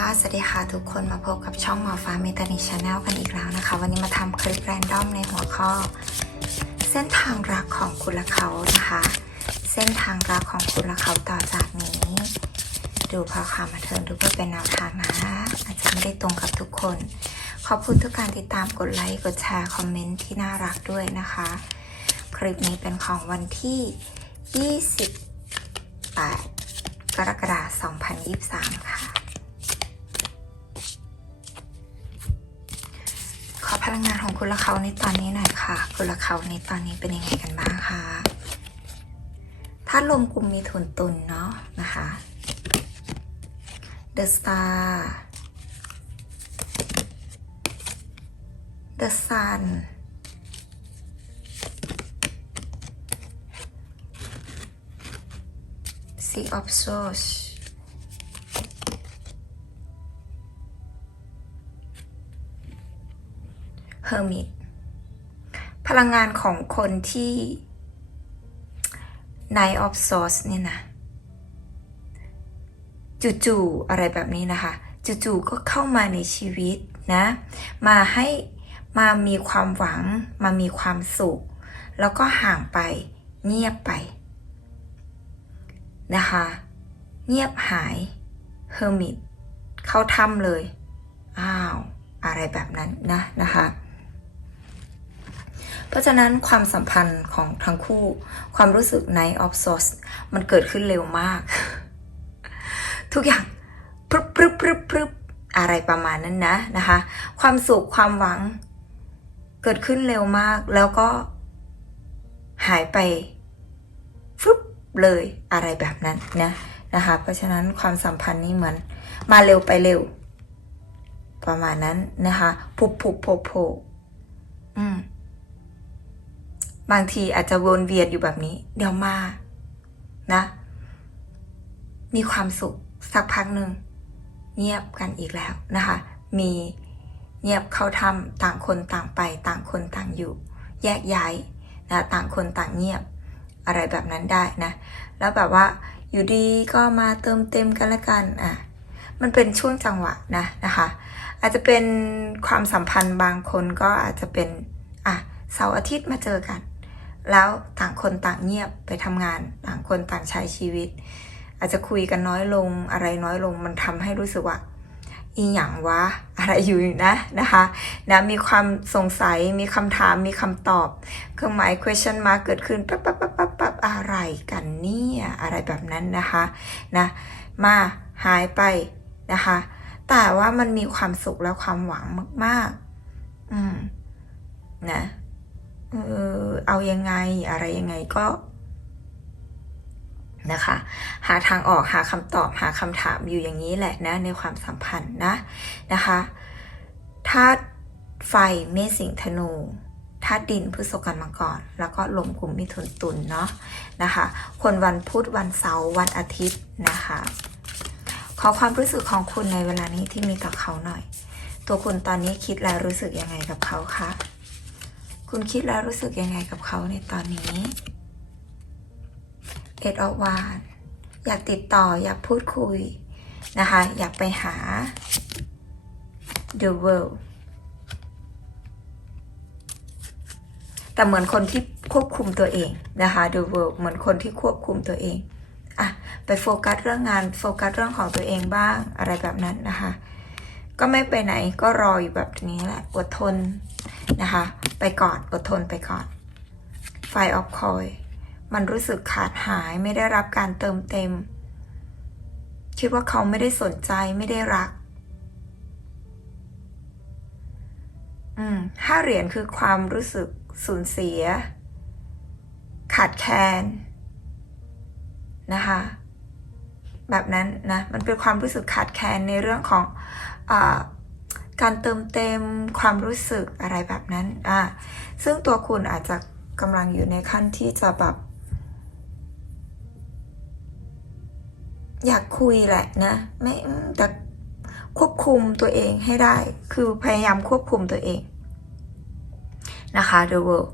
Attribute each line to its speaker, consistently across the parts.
Speaker 1: ะสวัสดีค่ะทุกคนมาพบกับช่องหมอฟ้าเมตานิชแนลกันอีกแล้วนะคะ วันนี้มาทำคลิปแรนดอมในหัวข้อ เส้นทางรักของคุณและเขานะคะ เส้นทางรักของคุณและเขาต่อจากนี้ ดูพอข่าวมาเทิงดูเพื่อเป็นแนวทางนะอาจจะไม่ได้ตรงกับทุกคน ขอบคุณทุกการติดตามกดไลค์กดแชร์คอมเมนต์ที่น่ารักด้วยนะคะ คลิปนี้เป็นของวันที่ 28 กรกฎาคม 2023ค่ะ ลังงานของคุณละเขาในตอนนี้หน่อยค่ะ คุณละเขาในตอนนี้เป็นยังไงกันบ้างคะถ้าลมกลุ่มมีทุนตุนเนาะนะคะ The Star The Sun Sea of Swords Hermit พลังงานของคนที่ Night of Swords เนี่ยนะจู่ๆอะไรแบบนี้นะคะจู่ๆก็เข้ามาในชีวิตนะ มาให้มามีความหวัง มามีความสุข แล้วก็ห่างไปเงียบไปนะคะ เงียบหายเฮอร์มิตเข้าถ้ำเลย อ้าว อะไรแบบนั้นนะนะคะ เพราะฉะนั้นความสัมพันธ์ของทั้งคู่ ความรู้สึก Night of Swords มันเกิดขึ้นเร็วมาก ทุกอย่างพรึบพรึบพรึบพรึบอะไรประมาณนั้นนะนะคะ ความสุขความหวัง เกิดขึ้นเร็วมาก แล้วก็หายไปฟึบเลยอะไรแบบนั้นนะนะคะ เพราะฉะนั้นความสัมพันธ์นี้เหมือน มาเร็วไปเร็ว ประมาณนั้นนะคะพุบพุบโผล่โผล่อืม บางทีอาจจะวนเวียนอยู่แบบนี้ เดี๋ยวมา นะ มีความสุขสักพักหนึ่งเงียบกันอีกแล้วนะคะ มีเงียบเข้าทำต่างคนต่างไป ต่างคนต่างอยู่ แยกย้ายนะต่างคนต่างเงียบ อะไรแบบนั้นได้นะ แล้วแบบว่าอยู่ดีก็มาเติมเต็มกันละกันอะมันเป็นช่วงจังหวะนะนะคะ อาจจะเป็นความสัมพันธ์บางคนก็อาจจะเป็นอะเสาร์อาทิตย์มาเจอกัน แล้วต่างคนต่างเงียบไปทำงาน ต่างคนต่างใช้ชีวิต อาจจะคุยกันน้อยลงอะไรน้อยลงมันทำให้รู้สึกว่าอีหยังวะอะไรอยู่นะนะคะนะมีความสงสัยมีคำถามมีคำตอบเครื่องหมาย question mark เกิดขึ้นปั๊บปั๊บปั๊บปั๊บปั๊บอะไรกันเนี่ยอะไรแบบนั้นนะคะนะมาหายไปนะคะ แต่ว่ามันมีความสุขและความหวังมาก ๆ อืมนะ เออเอายังไงอะไรยังไงก็นะคะ หาทางออกหาคำตอบหาคำถามอยู่อย่างนี้แหละนะในความสัมพันธ์นะนะคะธาตุไฟเมษสิงธนูธาตุดินพฤษภกันมังกรแล้วก็ลมกลุ่มมิถุนตุลเนาะนะคะ คนวันพุธวันเสาร์วันอาทิตย์นะคะ ขอความรู้สึกของคุณในเวลานี้ที่มีต่อเขาหน่อย ตัวคุณตอนนี้คิดและรู้สึกยังไงกับเขาคะ คุณคิดและรู้สึกยังไงกับเขาในตอนนี้เอ็ดออวานอยากติดต่ออยากพูดคุยนะคะ อยากไปหา the world แต่เหมือนคนที่ควบคุมตัวเองนะคะ the world เหมือนคนที่ควบคุมตัวเองอะไปโฟกัสเรื่องงานโฟกัสเรื่องของตัวเองบ้างอะไรแบบนั้นนะคะ ก็ไม่ไปไหนก็รออยู่แบบนี้แหละอดทนนะคะ ไปก่อนอดทนไปก่อนไฟออฟคอยมันรู้สึกขาดหายไม่ได้รับการเติมเต็ม คิดว่าเขาไม่ได้สนใจไม่ได้รัก อืมห้าเหรียญคือความรู้สึกสูญเสีย ขาดแคลนนะคะ แบบนั้นนะ มันเป็นความรู้สึกขาดแคลนในเรื่องของ การเติมเต็มความรู้สึกอะไรแบบนั้นอ่าซึ่งตัวคุณอาจจะกำลังอยู่ในขั้นที่จะแบบอยากคุยแหละนะไม่แต่ควบคุมตัวเองให้ได้ คือพยายามควบคุมตัวเองนะคะ The World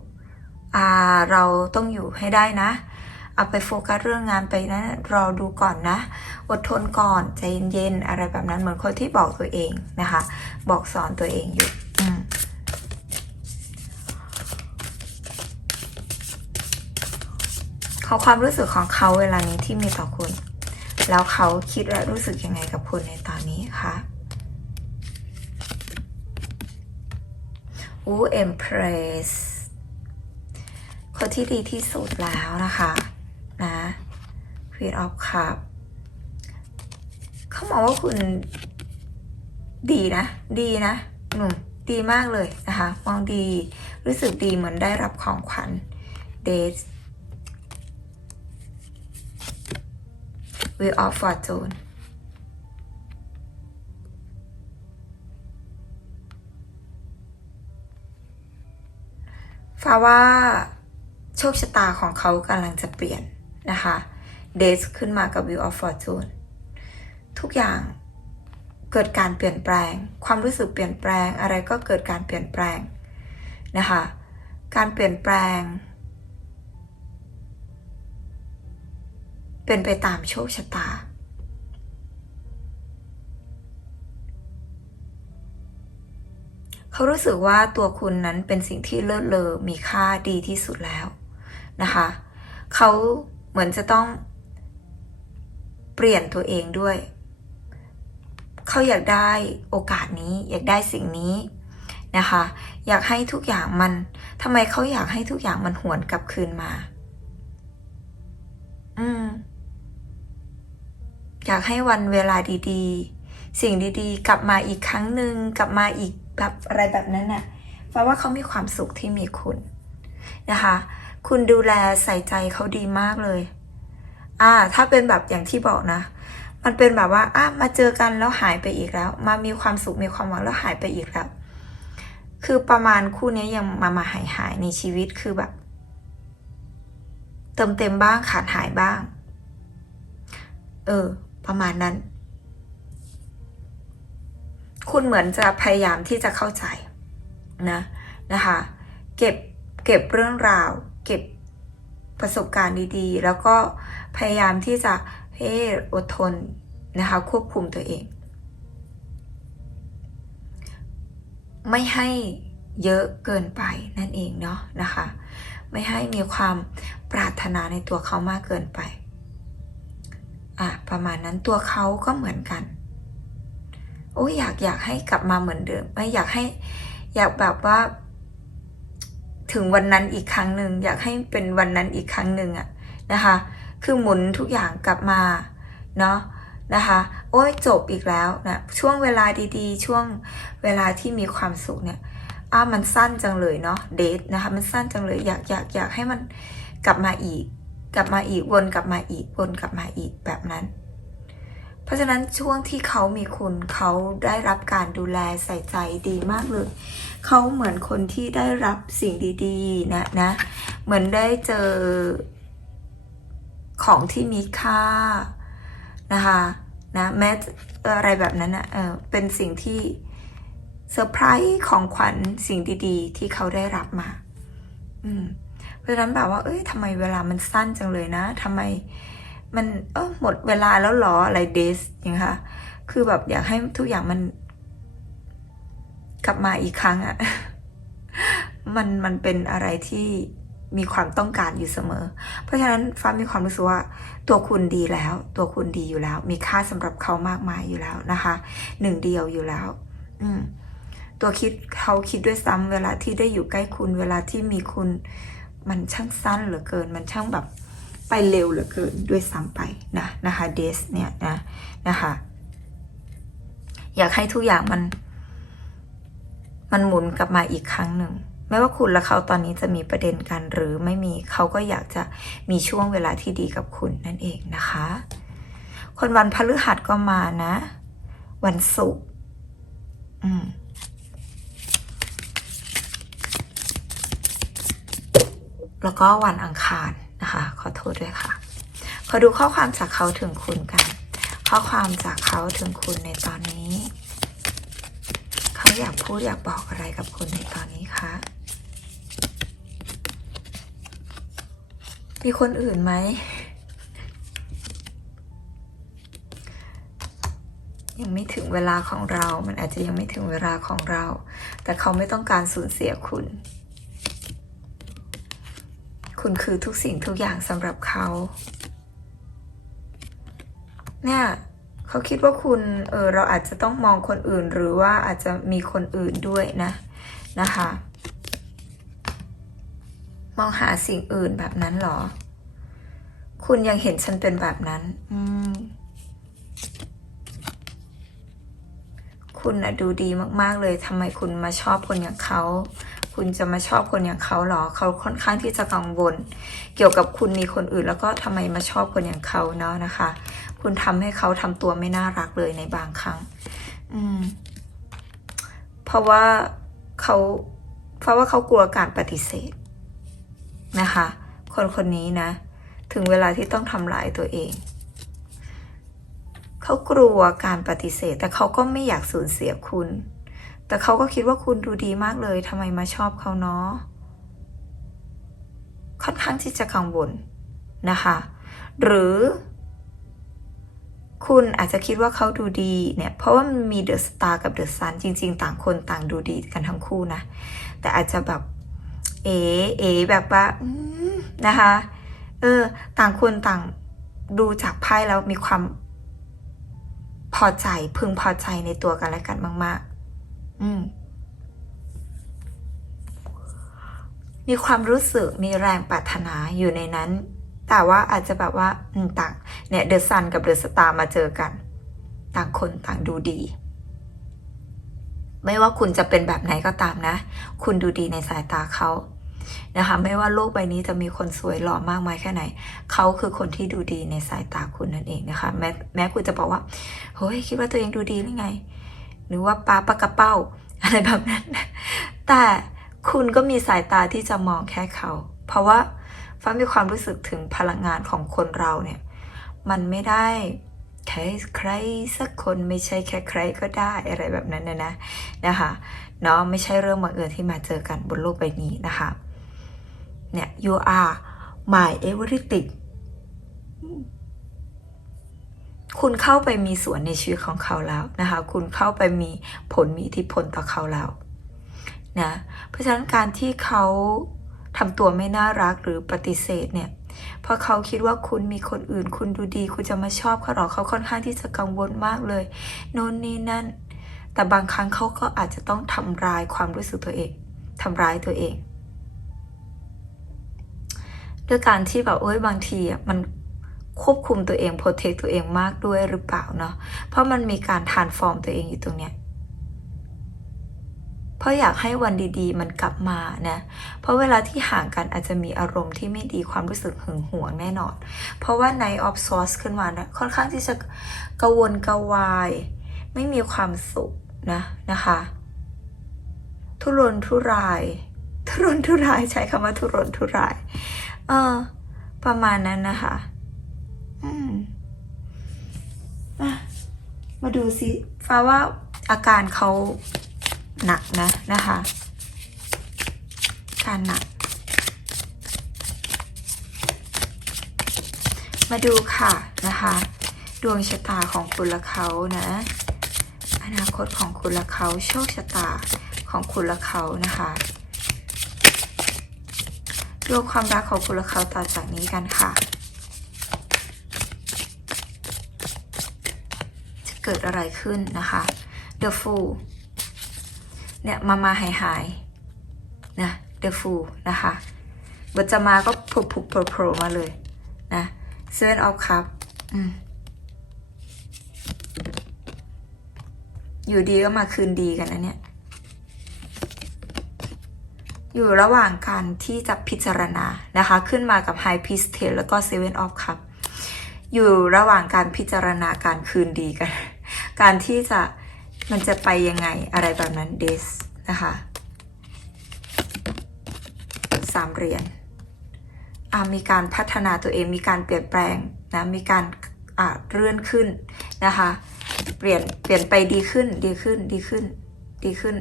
Speaker 1: เราต้องอยู่ให้ได้นะ เอาไปโฟกัสเรื่องงานไปนะรอดูก่อนนะ อดทนก่อนใจเย็นๆอะไรแบบนั้นเหมือนคนที่บอกตัวเองนะคะ บอกสอนตัวเองอยู่ขอความรู้สึกของเขาเวลานี้ที่มีต่อคุณ แล้วเขาคิดและรู้สึกยังไงกับคุณในตอนนี้คะอู้เอ็มเพรสคนที่ดีที่สุดแล้วนะคะ นะ Queen of Cup เขามองว่าคุณดีนะ ดีนะหนุ่มดีมากเลยนะคะ มองดี รู้สึกดีเหมือนได้รับของขวัญเดท Wheel of Fortune ฟ้าว่าโชคชะตาของเขากำลังจะเปลี่ยน นะคะเดสขึ้นมากับ Wheel of Fortune ทุกอย่างเกิดการเปลี่ยนแปลง ความรู้สึกเปลี่ยนแปลงอะไรก็เกิดการเปลี่ยนแปลงนะคะ การเปลี่ยนแปลง เป็นไปตามโชคชะตา เขารู้สึกว่าตัวคุณนั้นเป็นสิ่งที่เลิศเลอมีค่าดีที่สุดแล้วนะคะ เขา เหมือนจะต้องเปลี่ยนตัวเองด้วย เขาอยากได้โอกาสนี้ อยากได้สิ่งนี้นะคะ อยากให้ทุกอย่างมันทำไมเขาอยากให้ทุกอย่างมันหวนกลับคืนมา อืม อยากให้วันเวลาดีๆ สิ่งดีๆ กลับมาอีกครั้งหนึ่งกลับมาอีกแบบอะไรแบบนั้นน่ะ เพราะว่าเขามีความสุขที่มีคุณนะคะ คุณดูแลใส่ใจเขาดีมากเลย อ่า ถ้าเป็นแบบอย่างที่บอกนะ มันเป็นแบบว่าอะมาเจอกันแล้วหายไปอีกแล้ว มามีความสุขมีความหวังแล้วหายไปอีกแล้ว คือประมาณคู่นี้ยังมามาหายหายในชีวิตคือแบบ เติมเต็มบ้างขาดหายบ้าง เออ ประมาณนั้น คุณเหมือนจะพยายามที่จะเข้าใจนะนะคะ เก็บเก็บเรื่องราว ก็บประสบการณ์ดีๆ แล้วก็พยายามที่จะเฮ้อดทนนะคะควบคุมตัวเอง ไม่ให้เยอะเกินไปนั่นเองเนาะนะคะ ไม่ให้มีความปรารถนาในตัวเขามากเกินไปอะประมาณนั้นตัวเขาก็เหมือนกันโอ้ยอยากอยากให้กลับมาเหมือนเดิมไม่อยากให้อยากแบบว่า ถึงวันนั้นอีกครั้งหนึ่งอยากให้เป็นวันนั้นอีกครั้งหนึ่งอะนะคะ คือหมุนทุกอย่างกลับมาเนาะนะคะ โอ้ยจบอีกแล้วนะช่วงเวลาดีๆ ช่วงเวลาที่มีความสุขเนี่ยอ้ามันสั้นจังเลยเนาะเดทนะคะมันสั้นจังเลยอยากอยากอยากให้มันกลับมาอีก กลับมาอีกวนกลับมาอีกวนกลับมาอีกแบบนั้น ราะฉะนั้นช่วงที่เขามีคุณเขาได้รับการดูแลใส่ใจดีมากเลย เขาเหมือนคนที่ได้รับสิ่งดีๆนะนะ เหมือนได้เจอของที่มีค่านะคะนะแม้อะไรแบบนั้นนะเออเป็นสิ่งที่เซอร์ไพรส์ของขวัญสิ่งดีๆ ที่เขาได้รับมา อืม เพราะฉะนั้นแบบว่า เอ้ยทำไมเวลามันสั้นจังเลยนะทำไม มันเออหมดเวลาแล้วหรออะไรเดสอย่างค่ะ คือแบบอยากให้ทุกอย่างมัน กลับมาอีกครั้งอะมันมันเป็นอะไรที่มีความต้องการอยู่เสมอ เพราะฉะนั้นฟ้ามีความรู้สึกว่าตัวคุณดีแล้ว ตัวคุณดีอยู่แล้ว มีค่าสำหรับเขามากมายอยู่แล้วนะคะหนึ่งเดียวอยู่แล้ว อืมตัวคิดเขาคิดด้วยซ้ำเวลาที่ได้อยู่ใกล้คุณ เวลาที่มีคุณ มันช่างสั้นเหลือเกิน มันช่างแบบ ไปเร็วเหลือเกินด้วยซ้ำไปนะนะคะเดสเนี่ยนะนะคะอยากให้ทุกอย่างมัน มันหมุนกลับมาอีกครั้งหนึ่งไม่ว่าคุณและเขาตอนนี้จะมีประเด็นกันหรือไม่มีเขาก็อยากจะมีช่วงเวลาที่ดีกับคุณนั่นเองนะคะ คนวันพฤหัสก็มานะ วันศุกร์อืมแล้วก็วันอังคาร นะคะ ขอโทษด้วยค่ะ ขอดูข้อความจากเขาถึงคุณกัน ข้อความจากเขาถึงคุณในตอนนี้ เขาอยากพูดอยากบอกอะไรกับคุณในตอนนี้คะมีคนอื่นไหม ยังไม่ถึงเวลาของเรา มันอาจจะยังไม่ถึงเวลาของเรา แต่เขาไม่ต้องการสูญเสียคุณ คุณคือทุกสิ่งทุกอย่างสำหรับเขา เนี่ยเขาคิดว่าคุณเออเราอาจจะต้องมองคนอื่นหรือว่าอาจจะมีคนอื่นด้วยนะนะคะ มองหาสิ่งอื่นแบบนั้นเหรอ คุณยังเห็นฉันเป็นแบบนั้น อืมคุณอะดูดีมาก ๆ เลยทำไมคุณมาชอบคนอย่างเขา คุณจะมาชอบคนอย่างเขาเหรอ เขาค่อนข้างที่จะกังวล เกี่ยวกับคุณมีคนอื่น แล้วก็ทำไมมาชอบคนอย่างเขาเนาะนะคะ คุณทำให้เขาทำตัวไม่น่ารักเลยในบางครั้ง อืม เพราะว่าเขาเพราะว่าเขากลัวการปฏิเสธนะคะ คนคนนี้นะ ถึงเวลาที่ต้องทำลายตัวเองเขากลัวการปฏิเสธ แต่เขาก็ไม่อยากสูญเสียคุณ แต่เขาก็คิดว่าคุณดูดีมากเลยทำไมมาชอบเขาเนาะค่อนข้างที่จะกังวลนะคะ หรือ คุณอาจจะคิดว่าเขาดูดีเนี่ยเพราะว่ามันมีเดอะสตาร์กับเดอะซันจริง ๆ ต่างคนต่างดูดีกันทั้งคู่นะ แต่อาจจะแบบเอ๋เอ๋แบบว่านะคะเออต่างคนต่างดูจากไพ่แล้วมีความพอใจพึงพอใจในตัวกันและกันมาก ๆ อืม มีความรู้สึกมีแรงปรารถนาอยู่ในนั้น แต่ว่าอาจจะแบบว่าต่างเนี่ยเดอะซันกับเดอะสตาร์มาเจอกัน ต่างคนต่างดูดี ไม่ว่าคุณจะเป็นแบบไหนก็ตามนะ คุณดูดีในสายตาเขานะคะไม่ว่าโลกใบนี้จะมีคนสวยหล่อมากมายแค่ไหน เขาคือคนที่ดูดีในสายตาคุณนั่นเองนะคะ แม้แม้คุณจะบอกว่าเฮ้ยคิดว่าตัวเองดูดีหรือไง หรือว่าปลาปลากระเป้า อะไรแบบนั้น แต่คุณก็มีสายตาที่จะมองแค่เขา เพราะว่าฟ้ามีความรู้สึกถึงพลังงานของคนเราเนี่ย มันไม่ได้แค่ใครสักคนไม่ใช่แค่ใครก็ได้อะไรแบบนั้นนะนะนะคะเนาะไม่ใช่เรื่องบังเอิญที่มาเจอกันบนโลกใบนี้นะคะเนี่ย you are my everything คุณเข้าไปมีส่วนในชีวิตของเขาแล้วนะคะ คุณเข้าไปมีผลมีอิทธิพลต่อเขาแล้วนะ เพราะฉะนั้นการที่เขาทำตัวไม่น่ารักหรือปฏิเสธเนี่ย เพราะเขาคิดว่าคุณมีคนอื่น คุณดูดี คุณจะมาชอบเขาหรอเขาค่อนข้างที่จะกังวลมากเลย โน่นนี่นั่น แต่บางครั้งเขาก็อาจจะต้องทำร้ายความรู้สึกตัวเองทำร้ายตัวเอง ด้วยการที่แบบเอ้ยบางทีอะมัน ควบคุมตัวเองโปรเทคตัวเองมากด้วยหรือเปล่าเนาะเพราะมันมีการทานฟอร์มตัวเองอยู่ตรงเนี้ยเพราะอยากให้วันดีๆ มันกลับมานะ เพราะเวลาที่ห่างกันอาจจะมีอารมณ์ที่ไม่ดีความรู้สึกหึงหวงแน่นอน เพราะว่าใน of source ขึ้นมานะค่อนข้างที่จะกะวนกระวาย ไม่มีความสุขนะนะคะ ทุรนทุราย ทุรนทุรายใช้คำว่าทุรนทุราย เออ ประมาณนั้นนะคะ มาดูสิฟ้าว่าอาการเขาหนักนะนะคะ การหนัก มาดูค่ะนะคะ ดวงชะตาของคุณและเขานะ อนาคตของคุณและเขาโชคชะตาของคุณและเขานะคะดวงความรักของคุณและเขาต่อจากนี้กันค่ะ จะเกิดอะไรขึ้นนะคะ The Fool เนี่ยมามาหายหายนะ The Fool นะคะบทจะมาก็ผุบผุบโผล่โผล่มาเลยนะ Seven of Cup อืมอยู่ดีก็มาคืนดีกันนะเนี่ย อยู่ระหว่างการที่จะพิจารณานะคะ ขึ้นมากับ High Priestess แล้วก็ Seven of cups อยู่ระหว่างการพิจารณาการคืนดีกัน การที่จะมันจะไปยังไงอะไรแบบนั้นเดสนะคะสามเหรียญมีการพัฒนาตัวเองมีการเปลี่ยนแปลงนะมีการเลื่อนขึ้นนะคะ เปลี่ยนเปลี่ยนไปดีขึ้นดีขึ้นดีขึ้นดีขึ้น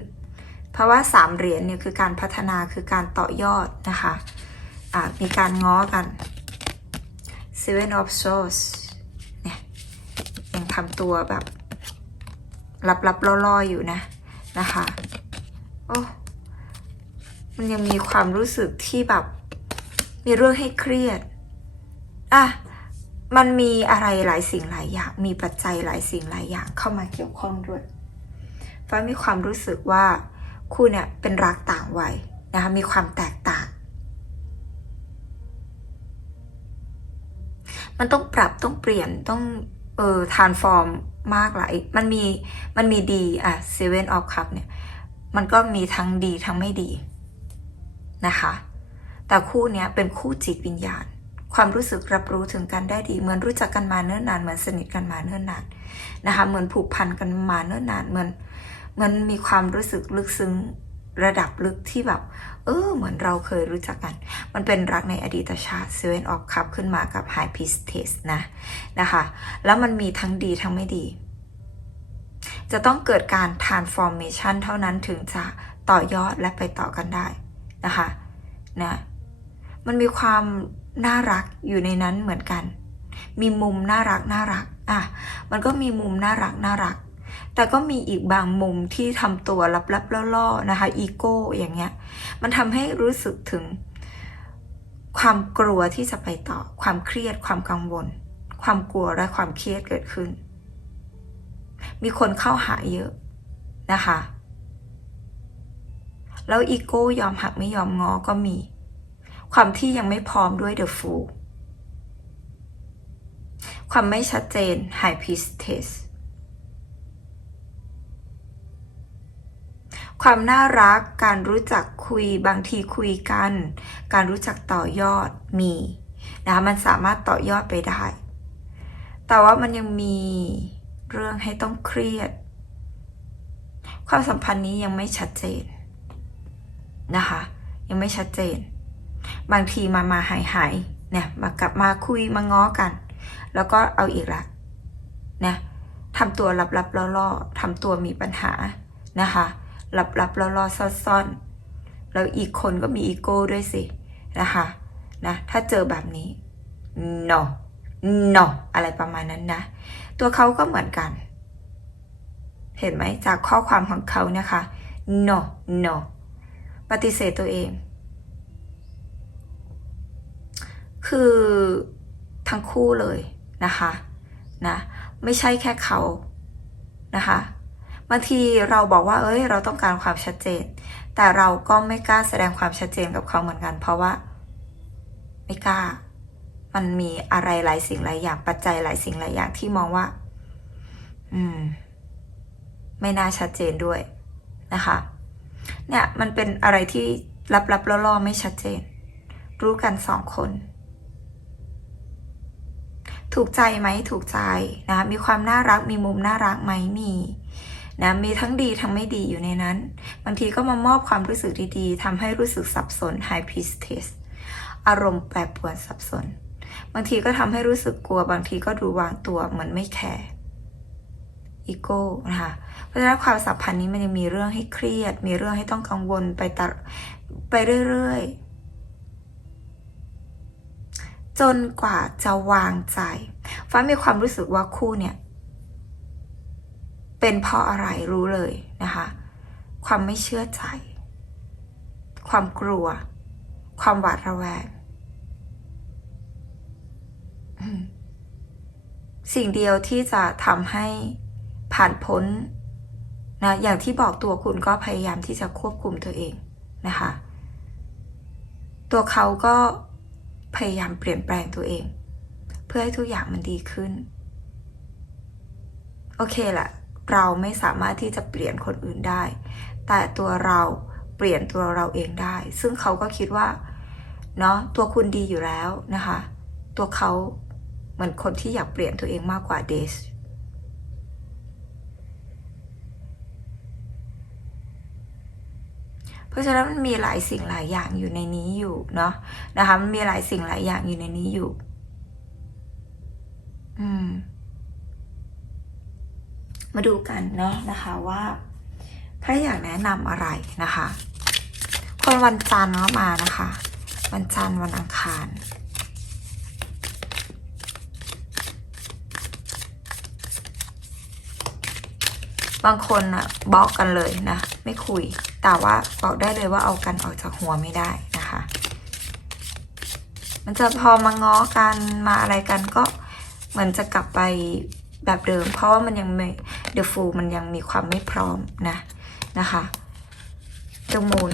Speaker 1: เพราะว่าสามเหรียญเนี่ยคือการพัฒนาคือการต่อยอดนะคะอ่ามีการง้อกัน Seven of Swords เนี่ยยังทำตัวแบบ ลับๆล่อๆอยู่นะนะคะโอ้มันยังมีความรู้สึกที่แบบ มีเรื่องให้เครียดอะมันมีอะไรหลายสิ่งหลายอย่าง มีปัจจัยหลายสิ่งหลายอย่างเข้ามาเกี่ยวข้องด้วยฟ้ามีความรู้สึกว่าคู่เนี่ยเป็นรักต่างวัยนะคะมีความแตกต่าง มันต้องปรับต้องเปลี่ยนต้องเออทานฟอร์ม มากหลายมันมีมันมีดีอะเซเว่นออฟคัพเนี่ย มันก็มีทั้งดีทั้งไม่ดีนะคะ แต่คู่เนี้ยเป็นคู่จิตวิญญาณ ความรู้สึกรับรู้ถึงกันได้ดี เหมือนรู้จักกันมาเนิ่นนาน เหมือนสนิทกันมาเนิ่นนานนะคะ เหมือนผูกพันกันมาเนิ่นนาน เหมือนมันมีความรู้สึกลึกซึ้ง ระดับลึกที่แบบ เออ เหมือนเราเคยรู้จักกัน มันเป็นรักในอดีตชาติเซเว่นออฟคัพขึ้นมากับไฮพิสเทสนะ นะคะ แล้วมันมีทั้งดีทั้งไม่ดี จะต้องเกิดการ transformation เท่านั้นถึงจะต่อยอดและไปต่อกันได้นะคะนะมันมีความน่ารักอยู่ในนั้นเหมือนกัน มีมุมน่ารักน่ารักอะมันก็มีมุมน่ารักน่ารัก แต่ก็มีอีกบางมุมที่ทำตัวลับๆล่อๆนะคะอีโก้อย่างเงี้ยมันทำให้รู้สึกถึงความกลัวที่จะไปต่อ ความเครียด ความกังวล ความกลัวและความเครียดเกิดขึ้น มีคนเข้าหาเยอะนะคะ แล้วอีโก้ยอมหักไม่ยอมงอก็มี ความที่ยังไม่พร้อมด้วยเดอะฟูความไม่ชัดเจนไฮพิสเทส ความน่ารัก การรู้จักคุยบางทีคุยกัน การรู้จักต่อยอดมีนะคะมันสามารถต่อยอดไปได้ แต่ว่ามันยังมีเรื่องให้ต้องเครียด ความสัมพันธ์นี้ยังไม่ชัดเจนนะคะ ยังไม่ชัดเจน บางทีมามาหายหายเนี่ยมากลับมาคุยมาง้อกัน แล้วก็เอาอีกละนะทำตัวลับๆล่อๆทำตัวมีปัญหานะคะ หลับๆล่อๆซ่อนๆแล้วอีกคนก็มีอีโก้ด้วยสินะคะนะถ้าเจอแบบนี้ no no อะไรประมาณนั้นนะ ตัวเขาก็เหมือนกัน เห็นไหมจากข้อความของเขานะคะ no no ปฏิเสธตัวเอง คือทั้งคู่เลยนะคะนะไม่ใช่แค่เขานะคะ บางทีเราบอกว่า เอ้ย เราต้องการความชัดเจน แต่เราก็ไม่กล้าแสดงความชัดเจนกับเขาเหมือนกัน เพราะว่า ไม่กล้า มันมีอะไรหลายสิ่งหลายอย่างปัจจัยหลายสิ่งหลายอย่างที่มองว่า อืม ไม่น่าชัดเจนด้วยนะคะ เนี่ยมันเป็นอะไรที่ลับๆล่อๆไม่ชัดเจน รู้กันสองคน ถูกใจไหมถูกใจนะมีความน่ารักมีมุมน่ารักไหมมี นะมีทั้งดีทั้งไม่ดีอยู่ในนั้น บางทีก็มามอบความรู้สึกดีๆทำให้รู้สึกสับสน high p i s t e s อารมณ์แปรปรวนสับสน บางทีก็ทำให้รู้สึกกลัว บางทีก็ดูวางตัวเหมือนไม่แคร์อีโก้นะคะเพราะฉะนั้นความสัมพันธ์นี้มันยังมีเรื่องให้เครียด มีเรื่องให้ต้องกังวลไปตไปเรื่อยๆ จนกว่าจะวางใจ ฟ้ามีความรู้สึกว่าคู่เนี่ย เป็นเพราะอะไรรู้เลยนะคะ ความไม่เชื่อใจ ความกลัว ความหวาดระแวง สิ่งเดียวที่จะทำให้ผ่านพ้นนะอย่างที่บอกตัวคุณก็พยายามที่จะควบคุมตัวเองนะคะ ตัวเขาก็พยายามเปลี่ยนแปลงตัวเอง เพื่อให้ทุกอย่างมันดีขึ้น โอเคแหละ เราไม่สามารถที่จะเปลี่ยนคนอื่นได้ แต่ตัวเราเปลี่ยนตัวเราเองได้ ซึ่งเขาก็คิดว่าเนาะตัวคุณดีอยู่แล้วนะคะ ตัวเขาเหมือนคนที่อยากเปลี่ยนตัวเองมากกว่าเดชเพราะฉะนั้นมันมีหลายสิ่งหลายอย่างอยู่ในนี้อยู่เนาะนะคะมันมีหลายสิ่งหลายอย่างอยู่ในนี้อยู่ อืม มาดูกันเนาะนะคะว่าใครอยากแนะนำอะไรนะคะ คนวันจันทร์ก็มานะคะ วันจันทร์วันอังคารบางคนอะบล็อกกันเลยนะ ไม่คุย แต่ว่าบอกได้เลยว่าเอากันออกจากหัวไม่ได้นะคะ มันจะพอมาง้อกันมาอะไรกันก็เหมือนจะกลับไปแบบเดิม เพราะว่ามันยังไม่ The Fool มันยังมีความไม่พร้อมนะนะคะ The Moon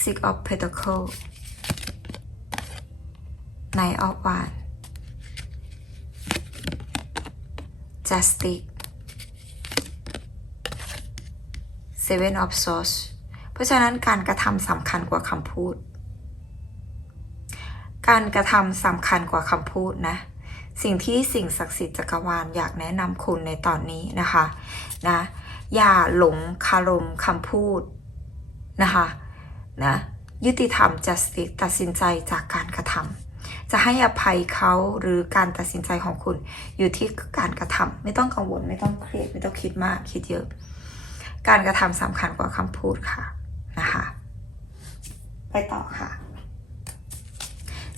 Speaker 1: Six of Pentacles Knight of Wands Justice Seven of Swords เพราะฉะนั้นการกระทำสำคัญกว่าคำพูด การกระทำสำคัญกว่าคำพูดนะ สิ่งที่สิ่งศักดิ์สิทธิ์จักรวาลอยากแนะนำคุณในตอนนี้นะคะนะอย่าหลงคารมคำพูดนะคะนะยุติธรรม justice ตัดสินใจจากการกระทำจะให้อภัยเขาหรือการตัดสินใจของคุณอยู่ที่การกระทำไม่ต้องกังวลไม่ต้องเครียดไม่ต้องคิดมากคิดเยอะ การกระทำสำคัญกว่าคำพูดค่ะนะคะไปต่อค่ะ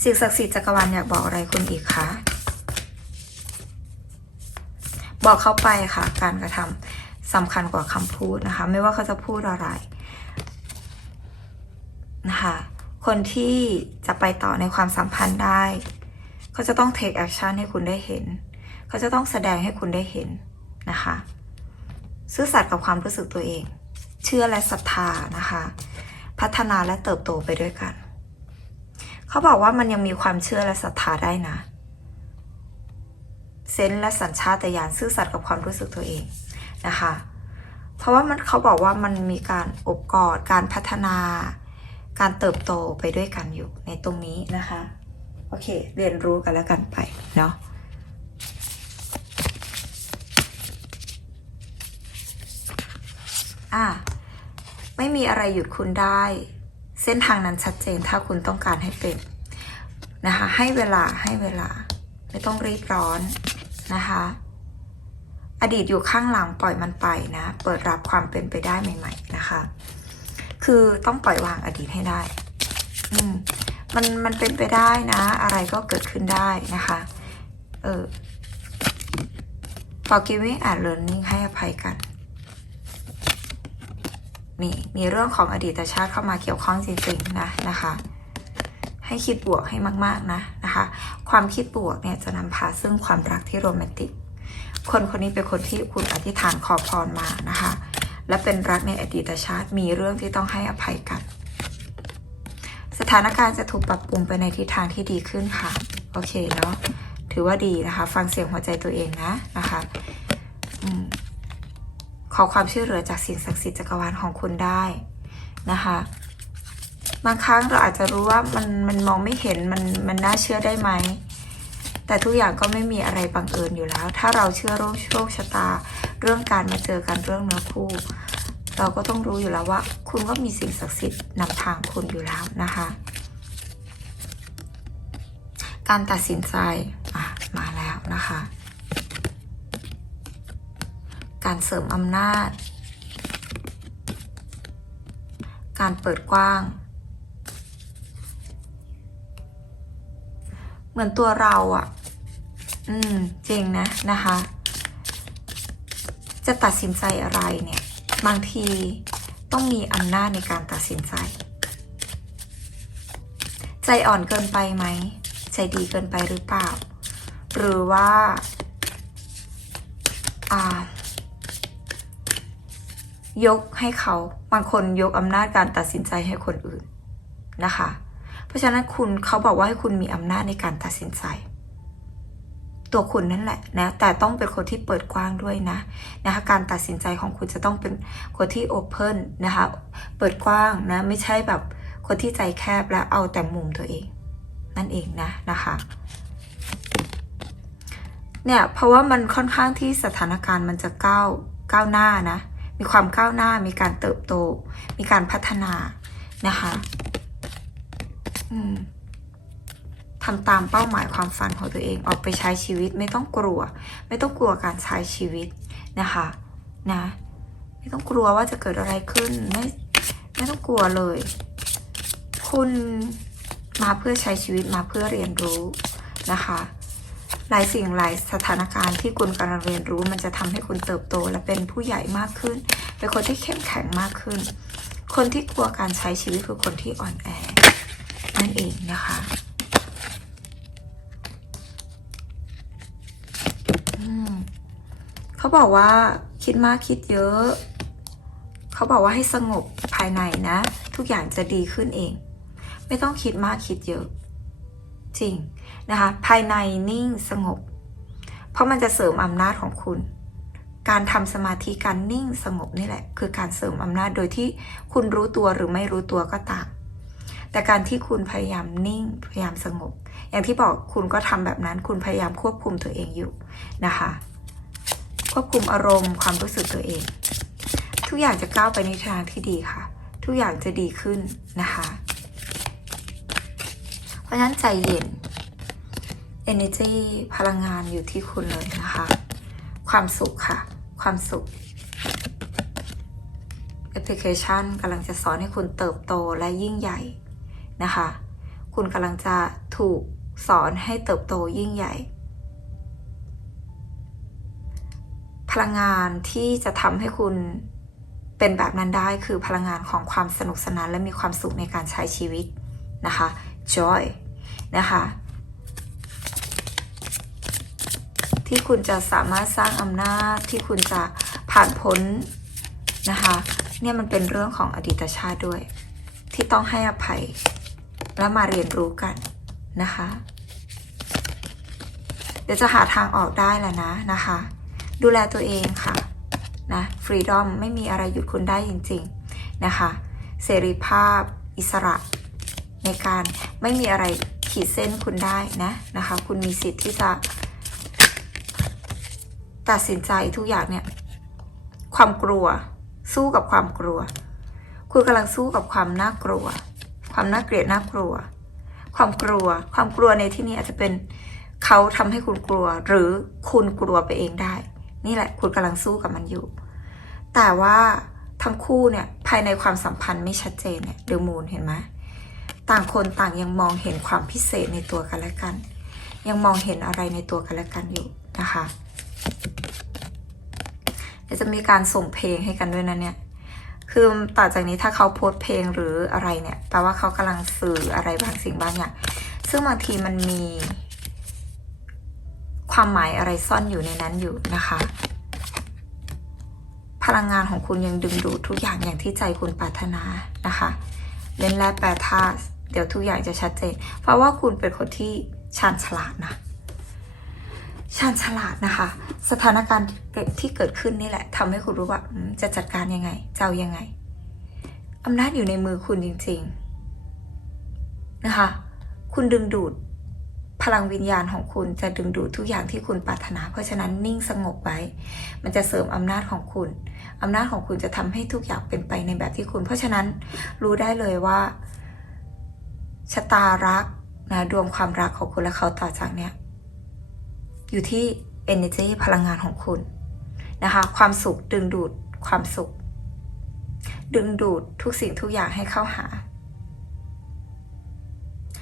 Speaker 1: สิ่งศักดิ์สิทธิ์จักรวาลอยากบอกอะไรคุณอีกคะ บอกเขาไปค่ะ การกระทำสำคัญกว่าคำพูดนะคะ ไม่ว่าเขาจะพูดอะไรนะคะคนที่จะไปต่อในความสัมพันธ์ได้เขาจะต้อง take action ให้คุณได้เห็นเขาจะต้องแสดงให้คุณได้เห็นนะคะ ซื่อสัตย์กับความรู้สึกตัวเอง เชื่อและศรัทธานะคะ พัฒนาและเติบโตไปด้วยกัน เขาบอกว่ามันยังมีความเชื่อและศรัทธาได้นะ เซนส์และสัญชาตญาณซื่อสัตย์กับความรู้สึกตัวเองนะคะ เพราะว่ามันเขาบอกว่ามันมีการอบกอดการพัฒนา การเติบโตไปด้วยกันอยู่ในตรงนี้นะคะ โอเค เรียนรู้กันแล้วกันไปเนาะอะไม่มีอะไรหยุดคุณได้ เส้นทางนั้นชัดเจนถ้าคุณต้องการให้เป็นนะคะให้เวลาให้เวลา ไม่ต้องรีบร้อน นะคะ อดีตอยู่ข้างหลังปล่อยมันไปนะ เปิดรับความเป็นไปได้ใหม่ ๆ นะคะ คือต้องปล่อยวางอดีตให้ได้ อืมมันมันเป็นไปได้นะ อะไรก็เกิดขึ้นได้นะคะ เออ forgiving and learning ให้อภัยกันมีมีเรื่องของอดีตชาติเข้ามาเกี่ยวข้องจริงๆนะนะคะ ให้คิดบวกให้มาก ๆ นะนะคะ ความคิดบวกเนี่ยจะนำพาซึ่งความรักที่โรแมนติก คนคนนี้เป็นคนที่คุณอธิษฐานขอพรมานะคะ และเป็นรักในอดีตชาติมีเรื่องที่ต้องให้อภัยกัน สถานการณ์จะถูกปรับปรุงไปในทิศทางที่ดีขึ้นค่ะ โอเคเนาะถือว่าดีนะคะ ฟังเสียงหัวใจตัวเองนะนะคะอขอความช่วยเหลือจากสิ่งศักดิ์สิทธิ์จักรวาลของคุณได้นะคะ บางครั้งเราอาจจะรู้ว่ามันมันมองไม่เห็นมันมันน่าเชื่อได้ไหม แต่ทุกอย่างก็ไม่มีอะไรบังเอิญอยู่แล้ว ถ้าเราเชื่อโรคโชคชะตา เรื่องการมาเจอกันเรื่องเนื้อคู่ เราก็ต้องรู้อยู่แล้วว่า คุณก็มีสิ่งศักดิ์สิทธิ์นำทางคุณอยู่แล้วนะคะ การตัดสินใจมาแล้วนะคะ การเสริมอำนาจ การเปิดกว้าง เหมือนตัวเราอะ่ะ อืม จริงนะนะคะ จะตัดสินใจอะไรเนี่ย บางทีต้องมีอำนาจในการตัดสินใจ ใจอ่อนเกินไปไหม ใจดีเกินไปหรือเปล่า หรือว่าอ่ายกให้เขา บางคนยกอำนาจการตัดสินใจให้คนอื่นนะคะ ราะฉะนั้นคุณเขาบอกว่าให้คุณมีอำนาจในการตัดสินใจ ตัวคุณนั่นแหละนะ แต่ต้องเป็นคนที่เปิดกว้างด้วยนะนะคะการตัดสินใจของคุณจะต้องเป็นคนที่โอเพนนะคะเปิดกว้างนะไม่ใช่แบบคนที่ใจแคบและเอาแต่มุมตัวเอง นั่นเองนะนะคะเนี่ยเพราะว่ามันค่อนข้างที่สถานการณ์มันจะก้าวก้าวหน้านะ มีความก้าวหน้ามีการเติบโต มีการพัฒนานะคะ ทำตามเป้าหมายความฝันของตัวเองออกไปใช้ชีวิตไม่ต้องกลัว ไม่ต้องกลัวการใช้ชีวิตนะคะนะ ไม่ต้องกลัวว่าจะเกิดอะไรขึ้นไม่ไม่ต้องกลัวเลย คุณมาเพื่อใช้ชีวิตมาเพื่อเรียนรู้นะคะ หลายสิ่งหลายสถานการณ์ที่คุณกำลังเรียนรู้ มันจะทำให้คุณเติบโตและเป็นผู้ใหญ่มากขึ้น เป็นคนที่เข้มแข็งมากขึ้น คนที่กลัวการใช้ชีวิตคือคนที่อ่อนแอ นั่นเองนะคะเขาบอกว่าคิดมากคิดเยอะ เขาบอกว่าให้สงบภายในนะ ทุกอย่างจะดีขึ้นเอง ไม่ต้องคิดมากคิดเยอะ จริงนะคะ ภายในนิ่งสงบ เพราะมันจะเสริมอำนาจของคุณ การทำสมาธิการนิ่งสงบนี่แหละ คือการเสริมอำนาจโดยที่คุณรู้ตัวหรือไม่รู้ตัวก็ตาม แต่การที่คุณพยายามนิ่งพยายามสงบ อย่างที่บอกคุณก็ทำแบบนั้น คุณพยายามควบคุมตัวเองอยู่นะคะ ควบคุมอารมณ์ความรู้สึกตัวเอง ทุกอย่างจะก้าวไปในทางที่ดีค่ะ ทุกอย่างจะดีขึ้นนะคะ เพราะฉะนั้นใจเย็น energy พลังงานอยู่ที่คุณเลยนะคะ ความสุขค่ะ ความสุขแอปพลิเคชันกำลังจะสอนให้คุณเติบโตและยิ่งใหญ่ นะคะ คุณกำลังจะถูกสอนให้เติบโตยิ่งใหญ่ พลังงานที่จะทำให้คุณเป็นแบบนั้นได้คือพลังงานของความสนุกสนานและมีความสุขในการใช้ชีวิตนะคะ joy นะคะ ที่คุณจะสามารถสร้างอำนาจที่คุณจะผ่านพ้นนะคะ เนี่ยมันเป็นเรื่องของอดีตชาติด้วย ที่ต้องให้อภัย และมาเรียนรู้กันนะคะ เดี๋ยวจะหาทางออกได้แหละนะนะคะ ดูแลตัวเองค่ะนะฟรีดอมไม่มีอะไรหยุดคุณได้จริงๆนะคะ เสรีภาพอิสระ ในการไม่มีอะไรขีดเส้นคุณได้นะนะคะ คุณมีสิทธิ์ที่จะ ตัดสินใจทุกอย่างเนี่ยความกลัวสู้กับความกลัว คุณกำลังสู้กับความน่ากลัว ความน่าเกลียดน่ากลัว ความกลัว ความกลัวในที่นี้อาจจะเป็นเขาทำให้คุณกลัว หรือคุณกลัวไปเองได้ นี่แหละ คุณกำลังสู้กับมันอยู่ แต่ว่าทั้งคู่เนี่ยภายในความสัมพันธ์ไม่ชัดเจนเนี่ยเดมูนเห็นไหมต่างคนต่างยังมองเห็นความพิเศษในตัวกันและกัน ยังมองเห็นอะไรในตัวกันและกันอยู่นะคะจะมีการส่งเพลงให้กันด้วยนะเนี่ย คือต่อจากนี้ถ้าเขาโพสเพลงหรืออะไรเนี่ยแปลว่าเขากำลังสื่ออะไรบางสิ่งบางอย่าง ซึ่งบางทีมันมี ความหมายอะไรซ่อนอยู่ในนั้นอยู่นะคะ พลังงานของคุณยังดึงดูดทุกอย่างอย่างที่ใจคุณปรารถนานะคะเล่นแร่แปรธาตุเดี๋ยวทุกอย่างจะชัดเจน เพราะว่าคุณเป็นคนที่ชาญฉลาดนะ ชาญฉลาดนะคะ สถานการณ์ที่เกิดขึ้นนี่แหละทำให้คุณรู้ว่าจะจัดการยังไงจะเอายังไงอำนาจอยู่ในมือคุณจริง ๆ นะคะ คุณดึงดูดพลังวิญญาณของคุณจะดึงดูดทุกอย่างที่คุณปรารถนา เพราะฉะนั้นนิ่งสงบไว้ มันจะเสริมอำนาจของคุณอำนาจของคุณจะทำให้ทุกอย่างเป็นไปในแบบที่คุณ เพราะฉะนั้นรู้ได้เลยว่าชะตารักนะดวงความรักของคุณและเขาต่อจากเนี้ย อยู่ที่ energy พลังงานของคุณนะคะ ความสุขดึงดูดความสุข ดึงดูดทุกสิ่งทุกอย่างให้เข้าหา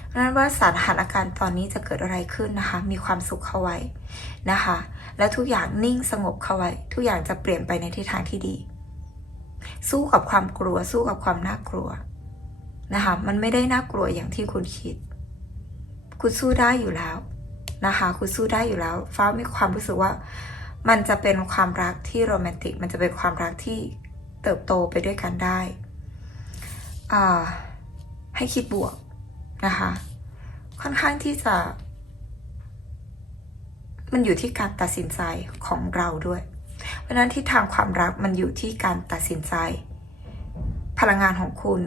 Speaker 1: เพราะฉะนั้นว่าสถานการณ์ตอนนี้จะเกิดอะไรขึ้นนะคะ มีความสุขเข้าไว้นะคะ แล้วทุกอย่างนิ่งสงบเข้าไว้ ทุกอย่างจะเปลี่ยนไปในทิศทางที่ดี สู้กับความกลัว สู้กับความน่ากลัวนะคะ มันไม่ได้น่ากลัวอย่างที่คุณคิด คุณสู้ได้อยู่แล้ว นะคะคุณสู้ได้อยู่แล้ว ฟ้ามีความรู้สึกว่า มันจะเป็นความรักที่โรแมนติก มันจะเป็นความรักที่เติบโตไปด้วยกันได้ให้คิดบวกนะคะ ค่อนข้างที่จะ มันอยู่ที่การตัดสินใจของเราด้วย เพราะฉะนั้นที่ทางความรักมันอยู่ที่การตัดสินใจ พลังงานของคุณ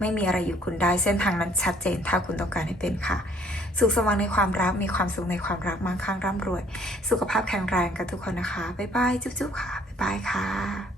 Speaker 1: ไม่มีอะไรอยู่คุณได้ เส้นทางนั้นชัดเจนถ้าคุณต้องการให้เป็นค่ะ สุขสว่างในความรัก มีความสุขในความรักมั่งคั่งร่ำรวย สุขภาพแข็งแรงกันทุกคนนะคะ บ๊ายบาย จุ๊บๆค่ะ บ๊ายบายค่ะ